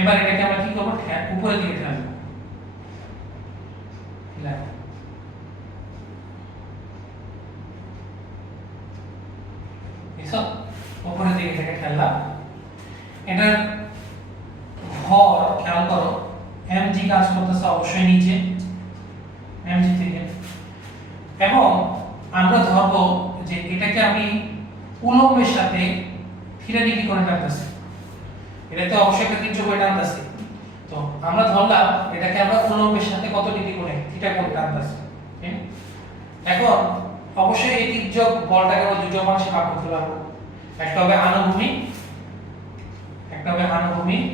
এবার এটাকে আমরা কি করব? উপরের দিকে টানবো। দেখো উপরের দিকে এটাকে ঠেললাম। এটার ভর খেয়াল করো, mg কাজ করতেছে অবশ্যই নিচে mg থেকে, এবং আমরা ধরবো যে এটাকে আমি উলম্বের সাথে থিটা ডিগ্রি করে টানতেছি, এটাতে অবশ্যই একটা তির্যক করে টানতেছি। তো আমরা ধরলাম এটাকে আমরা উলম্বের সাথে কত ডিগ্রি করে থিটা করে টানতেছি। এখন অবশ্যই এই তির্যক বলটাকে আমরা দুটো অংশে ভাগ করতে পারবো, একটা হবে আনুভূমিক, একটা হবে আনুভূমিক,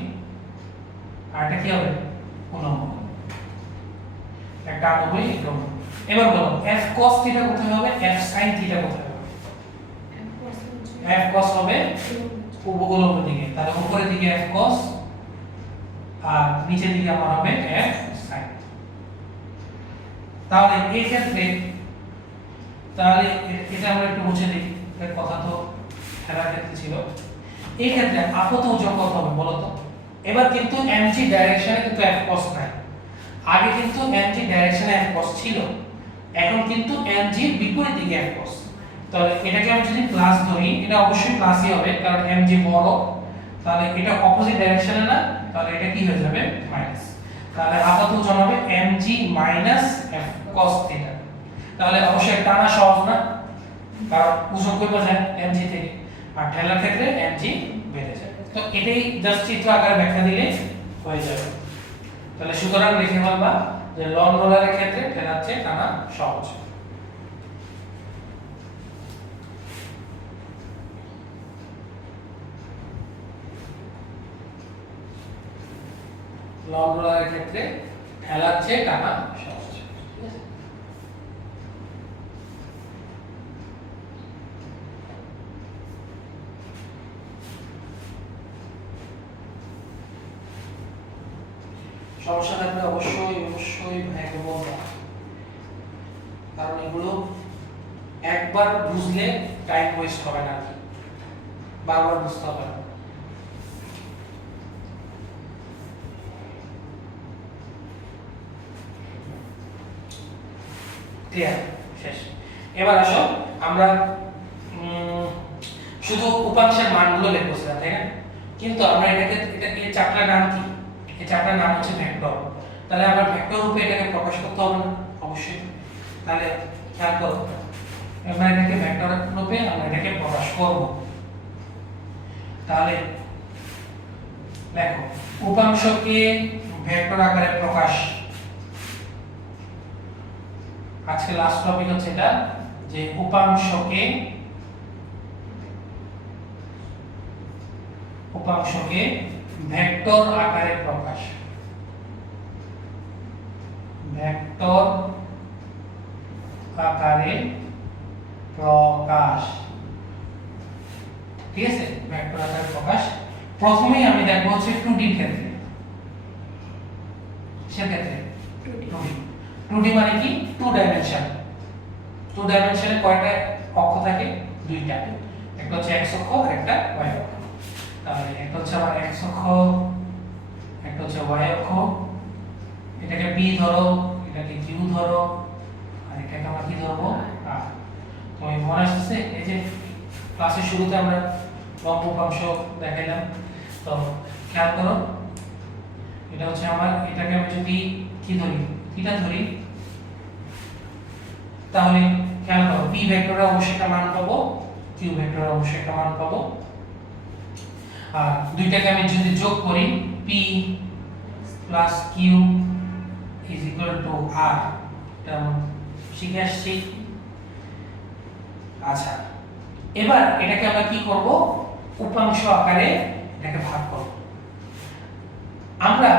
আর একটা কি হবে উলম্ব, একটা আনুভূমিক একটা উলম্ব। এবার বলো f cos থিটা কোথায় হবে, f sin থিটা কোথায় হবে? f cos হবে উলম্ব দিকে, তাহলে উপরের দিকে f cos আর নিচের দিকে আমার হবে f sin। তাহলে এই ক্ষেত্রে তাহলে এটা আমরা একটু মুছে দিই, এর কথা তো খেলার ক্ষেত্রে ছিল। এই ক্ষেত্রে আপত ওজন কত হবে বলো তো? এবার কিন্তু mg ডাইরেকশনে কিন্তু f cos নাই, আগে কিন্তু mg ডাইরেকশনে f cos ছিল, এখন কিন্তু mg বিপরীত দিকে f cos। তাহলে এটাকে আমি যদি প্লাস ধরি, এটা অবশ্যই প্লাসই হবে কারণ mg বড়, তাহলে এটা অপোজিট ডাইরেকশনে না, তাহলে এটা কি হয়ে যাবে মাইনাস। তাহলে আপত ওজন হবে mg minus f cos theta. তাহলে অবশ্যই টানা সহজ না, কারণ ওজন কমে যায় mg থেকে, আর ঠেলার ক্ষেত্রে mg বেড়ে যায়। তো এটাই জাস্ট চিত্র আকারে ব্যাখ্যা দিলে হয়ে যাবে। তাহলে সুতরাং লিখে ফেলবা যে লং রোলারের ক্ষেত্রে ঠেলার চেয়ে টানা সহজ। লং রোলারের ক্ষেত্রে ঠেলার চেয়ে টানা সহজ। সমস্যা থাকলে অবশ্যই ভাইকে বলবা, কারণ এগুলো একবার বুঝলে টাইম ওয়েস্ট হবে না, বারবার বুঝতে হবে না। ক্লিয়ার? শেষ। এবার আসো আমরা শুধু উপাংশের মানগুলো লিখবছিলাম, তাই না? কিন্তু আমরা এটাকে এই চ্যাপ্টার নাম কি? এই চ্যাপ্টার নাম হচ্ছে ভেক্টর। তাহলে আমরা ভেক্টর রূপে এটাকে প্রকাশ করতে হবে না অবশ্যই। তাহলে খেয়াল করো, আমরা এটাকে ভেক্টর রূপে আমরা এটাকে প্রকাশ করব। তাহলে দেখো উপাংশকে ভেক্টর আকারে প্রকাশ, আজকে লাস্ট টপিক হচ্ছে এটা, যে উপাংশকে ভেক্টর আকারে প্রকাশ, ভেক্টর আকারে প্রকাশ, ঠিক আছে? ভেক্টর আকারে প্রকাশ প্রথমেই আমি দেখব হচ্ছে 2D এর ক্ষেত্রে। সেক্ষেত্রে 2D মানে কি? 2 ডাইমেনশন। 2 ডাইমেনশনে কয়টা অক্ষ থাকে? দুইটা, একটা হচ্ছে x অক্ষ আর একটা y অক্ষ। তাহলে একটা হচ্ছে আমার x অক্ষ, একটা হচ্ছে y অক্ষ। এটাকে p ধরো, এটাকে q ধরো, আর এটাকে আমরা কি ধরবো? r। তো এই মনে আসছে এই যে ক্লাসের শুরুতে আমরা লম্ব উপাংশ দেখাইলাম, তো খেয়াল করো এটা হচ্ছে আমার, এটাকে আমি যদি কি ধরি? থিটা ধরি, তাহলে খেয়াল করো p ভেক্টরের অবশ্যই একটা মান পাবো, q ভেক্টরের অবশ্যই একটা মান পাবো। আর দুইটাকে আমি যদি যোগ করি p plus q is equal to r, এটা শিখে আসছি। আচ্ছা, এবার এটাকে আমরা কি করব? উপাংশ আকারে এটাকে ভাগ করব। আমরা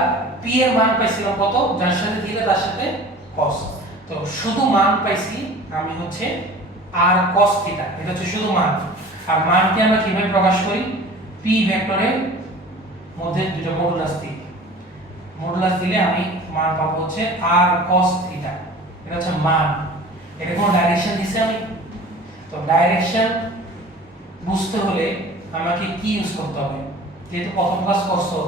p এর মান পাইছিলাম কত? যার সাথে থিটা তার সাথে cos। তো শুধু মান পাইছি আমি হচ্ছে r cos থিটা, এটা হচ্ছে শুধু মান। আর মানকে আমরা কিভাবে প্রকাশ করি? p ভেক্টরের মধ্যে দুটো মডুলাস দিই, মডুলাস দিলে আমি মান পাবো হচ্ছে r cos থিটা, এটা হচ্ছে মান। এটা কোন ডাইরেকশন দিছি আমি? তো ডাইরেকশন বুঝতে হলে আমাকে কি ইউজ করতে হবে? যেহেতু প্রথম ক্লাস করছো,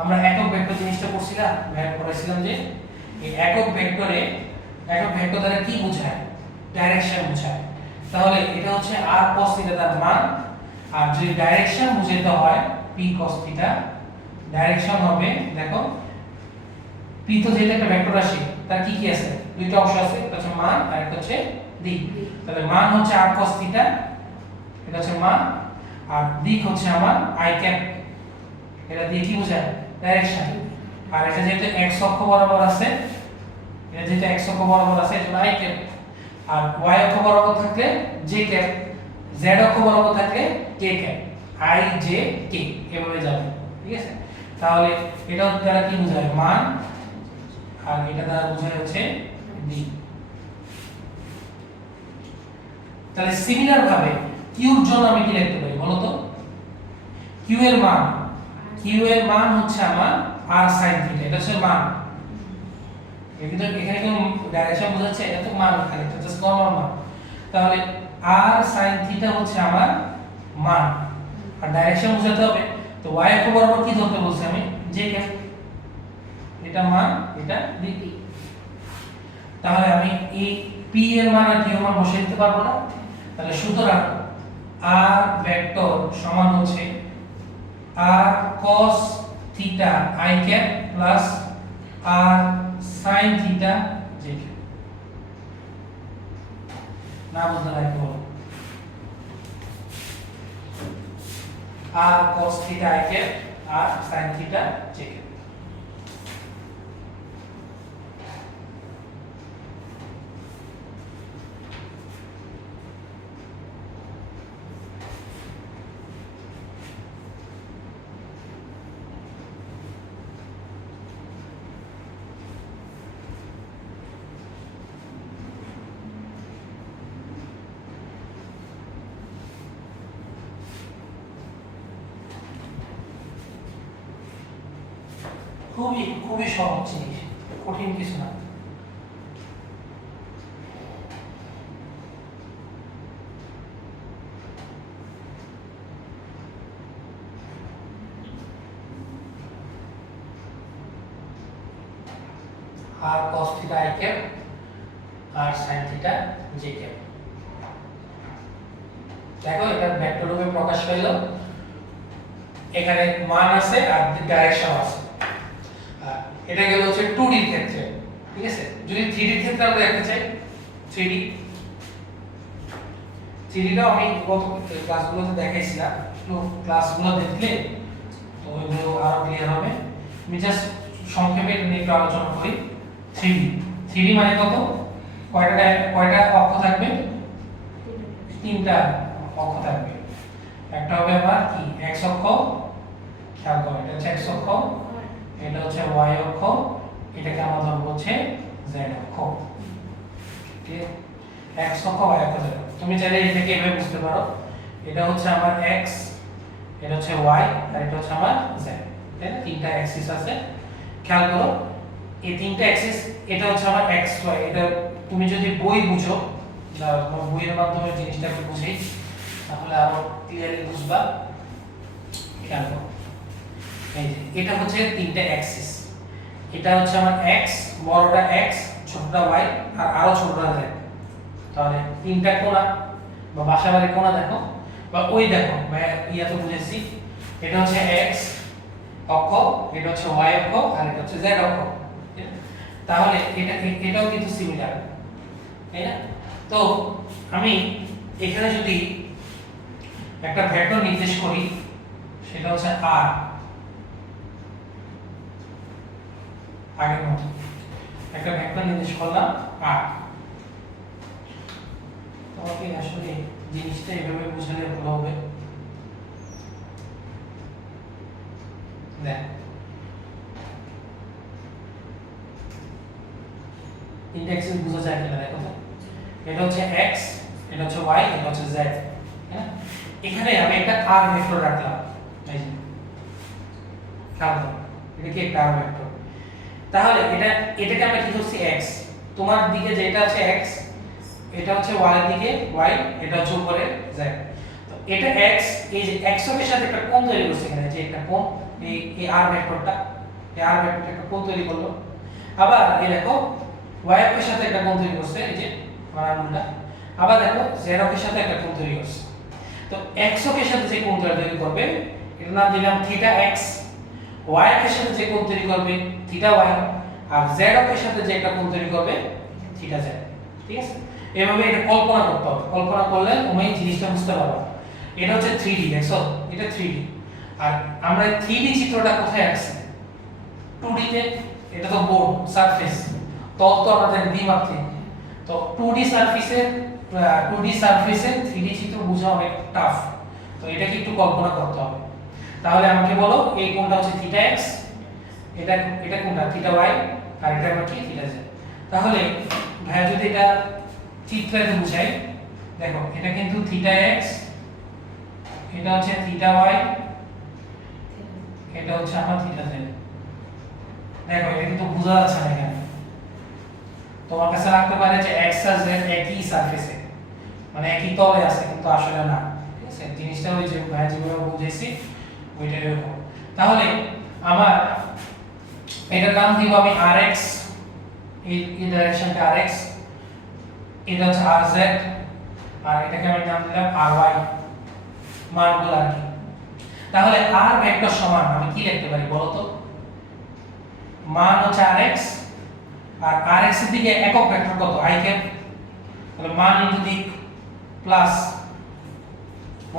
আমরা একক ভেক্টর জিনিসটা পড়ছিলাম, পড়াইছিলাম যে এই একক ভেক্টর দ্বারা কি বোঝায়? ডাইরেকশন বোঝায়। তাহলে এটা হচ্ছে r cos থিটা তার মান, আর যদি ডাইরেকশন বুঝাইতে হয় p cos θ, ডাইরেকশন হবে দেখো p তো যেটা একটা ভেক্টর রাশি, তার কি কি আছে, দুইটা অংশ আছে, একটা হচ্ছে মান আর একটা হচ্ছে দিক। তাহলে মান হচ্ছে r cos θ, এটা হচ্ছে মান, আর দিক হচ্ছে আমার i ক্যাপ, এটা দিয়ে কি বোঝায়, ডাইরেকশন। আর এটা যেহেতু x অক্ষ বরাবর আছে, এটা যেহেতু x অক্ষ বরাবর আছে এটা i ক্যাপ, আর y অক্ষ বরাবর থাকলে j ক্যাপ, z অক্ষ বরাবর থাকলে k cap, i j k এভাবে যাবে, ঠিক আছে। তাহলে এটা দ্বারা কি বোঝায়, মান, আর এটা দ্বারা বোঝায় হচ্ছে দিক। তাহলে সিমিলার ভাবে q এর জন্য আমি কি লিখতে পারি বলো তো, q এর মান হচ্ছে আমার r sin θ, এটা হচ্ছে মান। এখানে কোন ডাইরেকশন বোঝাচ্ছে, এটা তো মান, খালি এটা জাস্ট নরমাল মান। তাহলে r sin θ হচ্ছে আমার মান, আর ডাইরেকশন বোঝাতে হবে, তো y অক্ষ বরাবর কি ধরতে বলছি আমি, j ক্যাপ, এটা মান, এটা দিক। তাহলে আমি এই p এর মান আর q এর মান বসিয়ে দিতে পারবো না। তাহলে সুতরাং r ভেক্টর সমান হচ্ছে r cos θ i cap plus r sin θ j cap. না বুঝতে লাগবে বলো, r cos θ i cap r sin θ j cap. খুবই খুবই সহজ জিনিস, কঠিন কিছু না। r cos θ i cap r sin θ j cap. দেখো এটা ভেক্টর রূপে প্রকাশ পেল, এখানে মান আছে আর ডাইরেকশন আছে। এটা গেল হচ্ছে 2D এর ক্ষেত্রে, ঠিক আছে। যদি 3D এর ক্ষেত্রে আমরা দেখতে চাই, 3D টা আমি গত ক্লাসগুলোতে দেখাইছিলাম, তো ক্লাসগুলো দেখলে তো এগুলো আরো ক্লিয়ার হবে। আমি জাস্ট সংক্ষেপে এটা নিয়ে একটু আলোচনা করি। 3D মানে কত, কয়টা অক্ষ থাকবে, তিনটা অক্ষ থাকবে। একটা হবে আমার কি x অক্ষ, খেয়াল করো এটা হচ্ছে x অক্ষ, এটা হচ্ছে y অক্ষ, এটাকে আমরা ধরব হচ্ছে z অক্ষ, ঠিক আছে। x অক্ষ y অক্ষ z। তুমি চাইলে এটাকে এভাবে বুঝতে পারো, এটা হচ্ছে আমার x, এটা হচ্ছে y, আর এটা হচ্ছে আমার z, তাই না, তিনটা অ্যাক্সিস আছে। খেয়াল করো এই তিনটা অ্যাক্সিস, এটা হচ্ছে আমার x y, এটা তুমি যদি বই বুঝো, বইয়ের মাধ্যমে জিনিসটাকে বুঝি তাহলে আরো ক্লিয়ারলি বুঝবা। খেয়াল করো এই যে এটা হচ্ছে তিনটা অ্যাক্সিস, এটা হচ্ছে আমার x, বড়টা x, ছোটটা y, আর আরো ছোটটা z। তাহলে তিনটা কোণা বা বাসাবাড়ির কোণা দেখো, বা ওই দেখো ইয়াতে বুঝেছি, এটা হচ্ছে x অক্ষ, এটা হচ্ছে y অক্ষ, আর এটা হচ্ছে z অক্ষ। তাহলে এটাও কিন্তু সিমিলার, তাই না। তো আমি এখানে যদি একটা ভেক্টর নির্দেশ করি, সেটা হচ্ছে r, আগের মতো একটা ভেক্টর নির্দেশ করলাম r। তোমাকে আসলে জিনিসটা এভাবে বুঝালে ভালো হবে। দেখ তিনটা অ্যাক্সিস বোঝা যায় কিনা দেখো তো, এটা হচ্ছে x, এটা হচ্ছে y, এটা হচ্ছে z, হ্যাঁ। এখানে আমি একটা r ভেক্টর রাখলাম, এই যে খেয়াল করো এটা কি একটা r ভেক্টর। তাহলে এটাকে আমরা কি ধরছি x, তোমার দিকে যেটা আছে x, এটা হচ্ছে y এর দিকে y, এটা হচ্ছে উপরে z। তো এটা x, এই যে x অক্ষের সাথে একটা কোণ তৈরি করছে, এখানে যে একটা কোণ, এই r ভেক্টরটা, এই r ভেক্টরটা একটা কোণ তৈরি করলো। আবার এই দেখো y অক্ষের সাথে একটা কোণ তৈরি করছে, এই যে বানানটা। আবার দেখো z অক্ষের সাথে একটা কোণ তৈরি করছে। তো x অক্ষের সাথে যে কোণটা তৈরি করবে এটার নাম দিলাম থিটা x, y অক্ষের সাথে যে কোণ তৈরি করবে থিটা y, আর z অক্ষের সাথে যে একটা কোণ তৈরি করবে থিটা z। ঠিক আছে, এভাবে এটা কল্পনা করতে হবে, কল্পনা করলে তুমি জিনিসটা বুঝতে পারবে। এটা হচ্ছে 3D, দেখছো এটা 3D। আর আমরা 3D চিত্রটা কোথায় আঁকছি? 2D তে। এটা তো বোর্ড সারফেস, তল তো আমাদের দ্বিমাত্রিক। তো 2D সারফেসে 3D চিত্র বোঝা অনেক টাফ। তো এটাকে একটু কল্পনা করতে হবে। তাহলে আমাকে বলো এই কোণটা হচ্ছে থিটা x, এটা কোণটা থিটা y, আর এটা হচ্ছে থিটা z। তাহলে ভাইয়া যদি এটা চিত্রে বুঝাই, দেখো এটা কিন্তু থিটা x, এটা হচ্ছে থিটা y, এটা হচ্ছে আমার থিটা z। দেখো এটা কিন্তু বোঝা যাচ্ছে না এখানে। তোমার কাছে রাখতে পারে যে x আর z একই সারফেসে, মানে একই তলে আছে, কিন্তু আসলে না। ঠিক আছে, জিনিসটা ওই যে ভাইয়া যেভাবে বুঝাইছি ওইটাই এরকম। তাহলে আমার এটার নাম দিব আমি rx, এই ডাইরেকশনটা rx, এটা হচ্ছে rz, আর এটাকে আমি নাম দিলাম ry, মানগুলো আর কি। তাহলে r ভেক্টর সমান আমি কি লিখতে পারি বলো তো? মান হচ্ছে rx, আর rx এর দিকে একক ভেক্টর কত i ক্যাপ, তাহলে মান ইনটু দিক প্লাস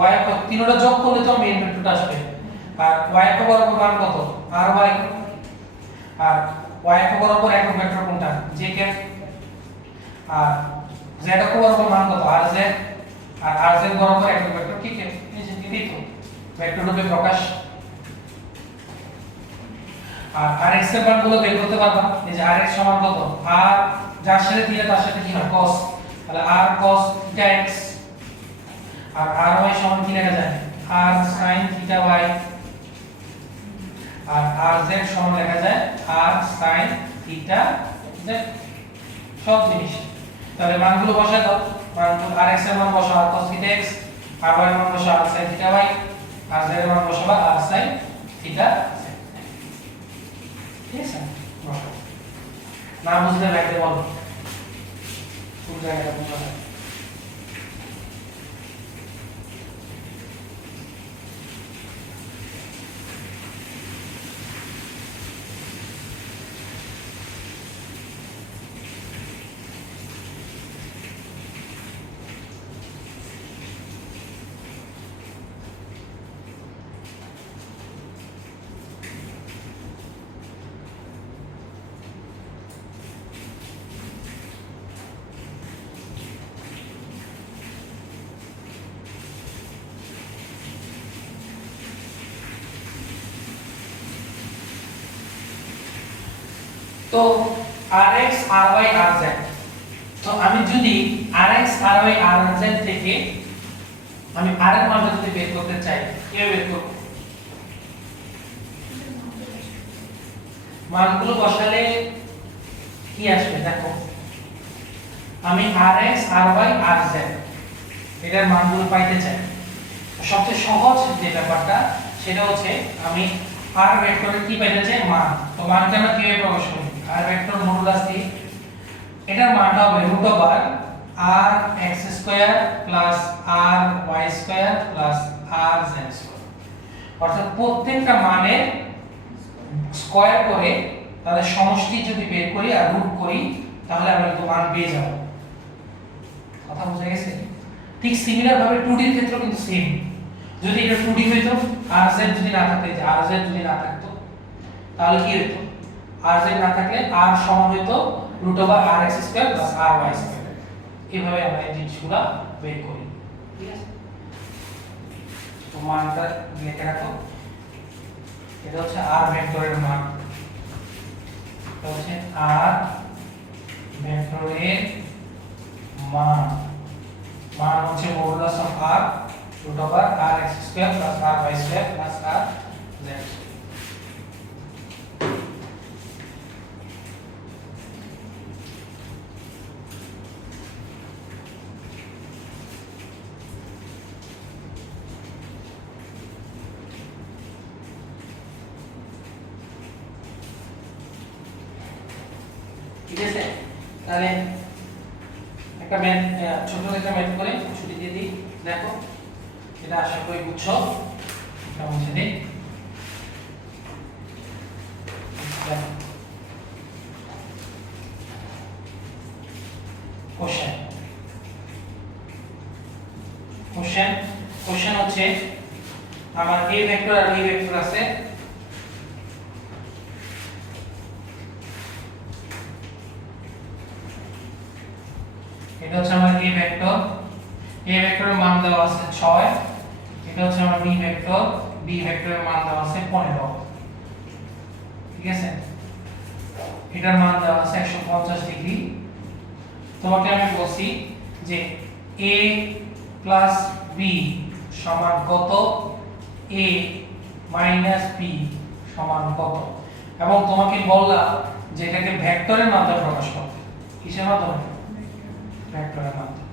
y একক, তিনটা যোগ করলে তো মেইন ভেক্টরটা আসবে। আর y একক বরাবর মান কত ry, আর y একক বরাবর একক ভেক্টর কোনটা j ক্যাপ, আর z একক বরাবর মান কত rz, আর rz বরাবর একক ভেক্টর কি ক্যাপ, এই যে দিই তো ভেক্টর রূপে প্রকাশ। আর rx এর মানগুলো বের করতে পারবা, এই যে rx সমান কত r যার সাথে দিলে তার সাথে কি হয় cos, তাহলে r cos থিটা x, আর ry সমান কি লেখা যায় r sin থিটা y, আর rz সমান লেখা যায় r sin থিটা z। সব জিনিস তাহলে মানগুলো বসায় দাও, মানগুলো rx এর মান বসাও r cos theta x, r y এর মান বসাও r sin থিটা y, আর z এর মান বসাবা r sin থিটা z। ঠিক আছে, বসাও। না বুঝলে রাখতে বলো, কোন জায়গাটা বুঝা যায়। তো rx ry rz, তো আমি যদি rx ry rz থেকে আমি r এর মানটা যদি বের করতে চাই, কিভাবে বের করব? মানগুলো বসালে কি আসবে দেখো, আমি rx ry rz এটার মানগুলো পাইতে চাই। সবচেয়ে সহজ যে ব্যাপারটা সেটা হচ্ছে আমি r ভেক্টরের কি পাইতে চাই মান। তো মানকে আমরা কিভাবে প্রকাশ করি? r ভেক্টর মডুলাস দিয়ে, এটার মানটা হবে r x square plus r y square plus r z square. অর্থাৎ প্রত্যেকটা মানের স্কয়ার করে তাদের সমষ্টি যদি বের করি আর রুট করি তাহলে আমরা কিন্তু মান পেয়ে যাব। কথা বুঝা গেছে? ঠিক সিমিলার ভাবে 2D এর ক্ষেত্রেও কিন্তু সেম। যদি এটা 2D হইতো, rz যদি না থাকতো, এই যে rz যদি না থাকতো তাহলে কি হতো? rz না থাকলে r সমান হইতো √rx square plus ry square. এইভাবে আমরা এই জিনিসগুলো বের করি। ঠিক আছে, তো মানটা লিখে রাখো, এটা হচ্ছে r ভেক্টরের মান, এটা হচ্ছে r ভেক্টরের মান, মান হচ্ছে modulus of r √rx square plus ry square plus rz। ঠিক আছে, তাহলে একটা ম্যাথ ছোট একটা ম্যাথ করে ছুটি দিয়ে দিই। দেখো এটা যেটা আশা করি বুঝছো। এটা মুছে দিই। কোশ্চেন কোশ্চেন কোশ্চেন হচ্ছে আমার a ভেক্টর আর b ভেক্টর আছে, এটা হচ্ছে আমার a ভেক্টরের মান দেওয়া আছে 6, এটা হচ্ছে আমার b ভেক্টরের মান দেওয়া আছে 15, ঠিক আছে। এটার মান দেওয়া আছে 150 ডিগ্রি। তোমাকে আমি বলছি যে a প্লাস b সমান কত, a মাইনাস b সমান কত, এবং তোমাকে বললাম যে এটাকে ভেক্টরের মাধ্যমে প্রকাশ করতে। কিসের মাধ্যমে? ভেক্টরের মাধ্যমে।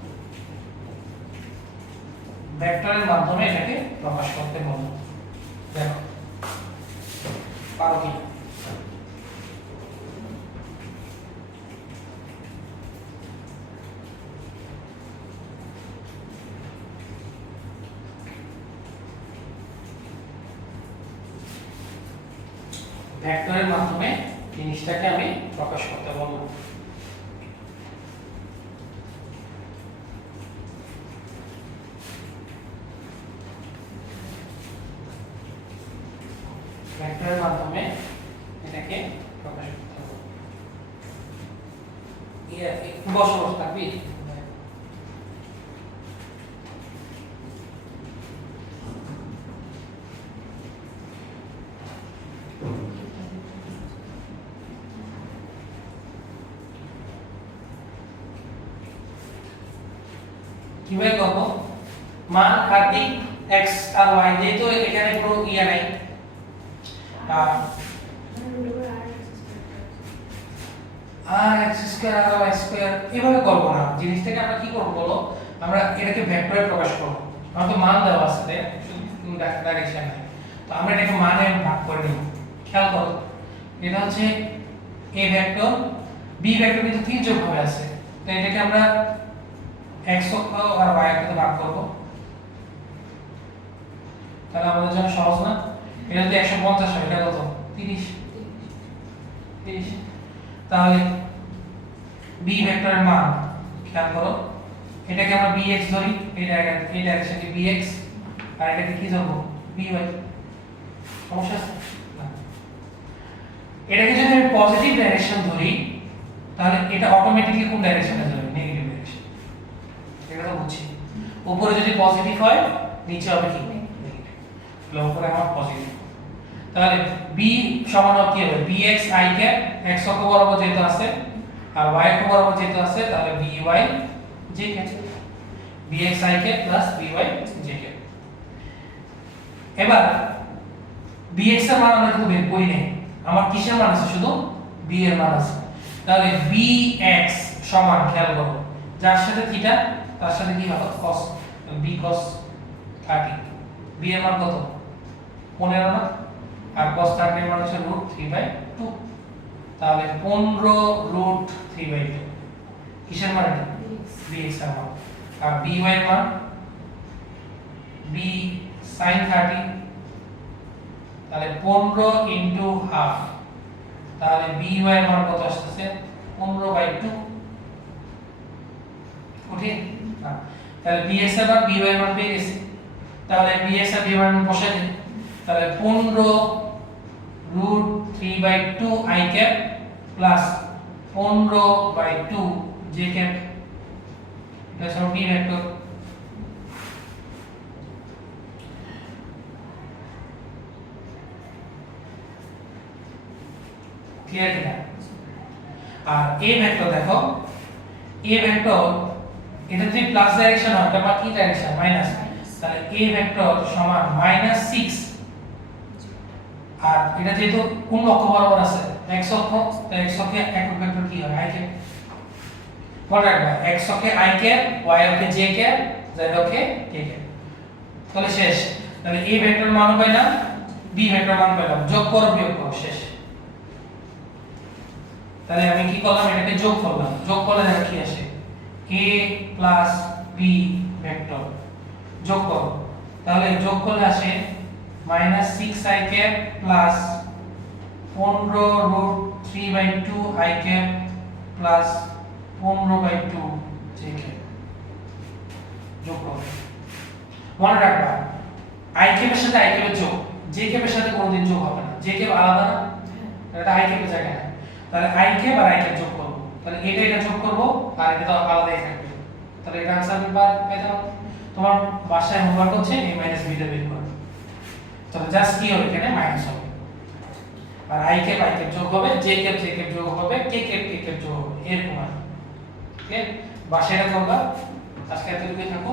ভেক্টরের মাধ্যমে এটাকে প্রকাশ করতে বললাম। দেখো পারো কি? ভেক্টরের মাধ্যমে জিনিসটাকে আমি প্রকাশ করতে বললাম। ভেক্টরের মাধ্যমে এটাকে প্রকাশ করতে হবে। একটু বসে বসে থাকবি। কিভাবে করব? মান কাটি x আর y, যেহেতু এখানে কোনো ইয়া নাই, আর x স্কয়ার আর y স্কয়ার এভাবে করব না। জিনিসটাকে আমরা কি করব বলো, আমরা এটাকে ভেক্টরে প্রকাশ করব। আমাদের মান দেওয়া আছে, তাই শুধু ডাইরেকশন নাই, তো আমরা এটাকে মানে ভাগ করে নিব। খেয়াল করো, এটা হচ্ছে a ভেক্টর, b ভেক্টর কিন্তু তির্যক ভাবে আছে, তো এটাকে আমরা x অক্ষ আর y অক্ষে ভাগ করব। তাহলে আমাদের জন্য সহজ না? এটা যদি 150 হয়, এটা কত? 30। তাহলে b ভেক্টরের মান খেয়াল করো, এটাকে আমরা bx ধরি, এই ডাইরেকশনকে bx, আর এটাকে কি ধরবো? by। সমস্যা আছে না? এটাকে যদি আমি পজিটিভ ডাইরেকশন ধরি, তাহলে এটা অটোমেটিক্যালি কোন ডাইরেকশনে যাবে? Negative direction. এটা তো বুঝছি। উপরে যদি পজিটিভ হয়, নিচে হবে কি? নেগেটিভ। তাহলে উপরে আমার পজিটিভ। তাহলে b সমান কি হবে? bx i ক্যাপ, x অক্ষ বরাবর যেহেতু আছে আর y অক্ষ বরাবর যেহেতু আছে, তাহলে by j cap, bx i cap plus by j cap. এবার bx এর মান আমরা কিন্তু বের করি নাই, আমার কিসের মান আছে? শুধু b এর মান আছে। তাহলে bx সমান, খেয়াল করো, যার সাথে থিটা তার সাথে কি হবে? cos, b cos 30। b এর মান কত? 15 না? আর cos 30 এর মান হচ্ছে √3/2। তাহলে 15√3/2 কিসের মান? এটা bx এর মান। আর by এর মান b sin 30, তাহলে 15 ইনটু হাফ, তাহলে by এর মান কত আসছে? 15/2। ওকে না? তাহলে bx এর মান by এর মান পেয়ে গেছি। তাহলে bx আর by এর মান বসাই দিই। তাহলে 15√3/2 i cap plus 15/2 j cap, এটা হচ্ছে b ভেক্টর। ক্লিয়ার কিনা? আর a ভেক্টর দেখো, a ভেক্টর এটা যদি প্লাস ডাইরেকশন হয়, এটা কি ডাইরেকশন? মাইনাস। তাহলে a ভেক্টর সমান -6, আর এটা যেহেতু কোন অক্ষ বরাবর আছে? x অক্ষ, তাই x অক্ষে একক ভেক্টর কি হয়? i cap. মনে রাখবা, x অক্ষে i ক্যাপ, y অক্ষে j ক্যাপ, z অক্ষে k ক্যাপ। তাহলে শেষ। তাহলে a ভেক্টর মান পাইলাম, b ভেক্টর মান পাইলাম, যোগ করো বিয়োগ করো, শেষ। তাহলে আমি কি করলাম? এটাকে যোগ করলাম, যোগ করলে দেখো কি আসে? a প্লাস b ভেক্টর যোগ করো, তাহলে যোগ করলে আসে -6i cap plus 15√3/2 i cap plus 15/2 j cap যোগ করো। মনে রাখবা i ক্যাপের সাথে i ক্যাপের যোগ j ক্যাপের সাথে কোনোদিন যোগ হবে না, j ক্যাপ আলাদা না, এটা i ক্যাপের জায়গায় না। তাহলে i ক্যাপ আর i ক্যাপ যোগ করব, তাহলে এটা যোগ করব আর এটা তো আলাদাই থাকবে। তাহলে এটা आंसर পেয়ে যাও। তোমার বাসায় হোমওয়ার্ক হচ্ছে a - b টা বের করো। তাহলে জাস্ট কি হবে, এখানে মাইনাস হবে আর i ক্যাপ যোগ হবে, j ক্যাপ যোগ হবে, k ক্যাপ যোগ হবে, এরকম আর। ওকে, বাসায় এটা করবা। আজকে এতটুকুই থাকো।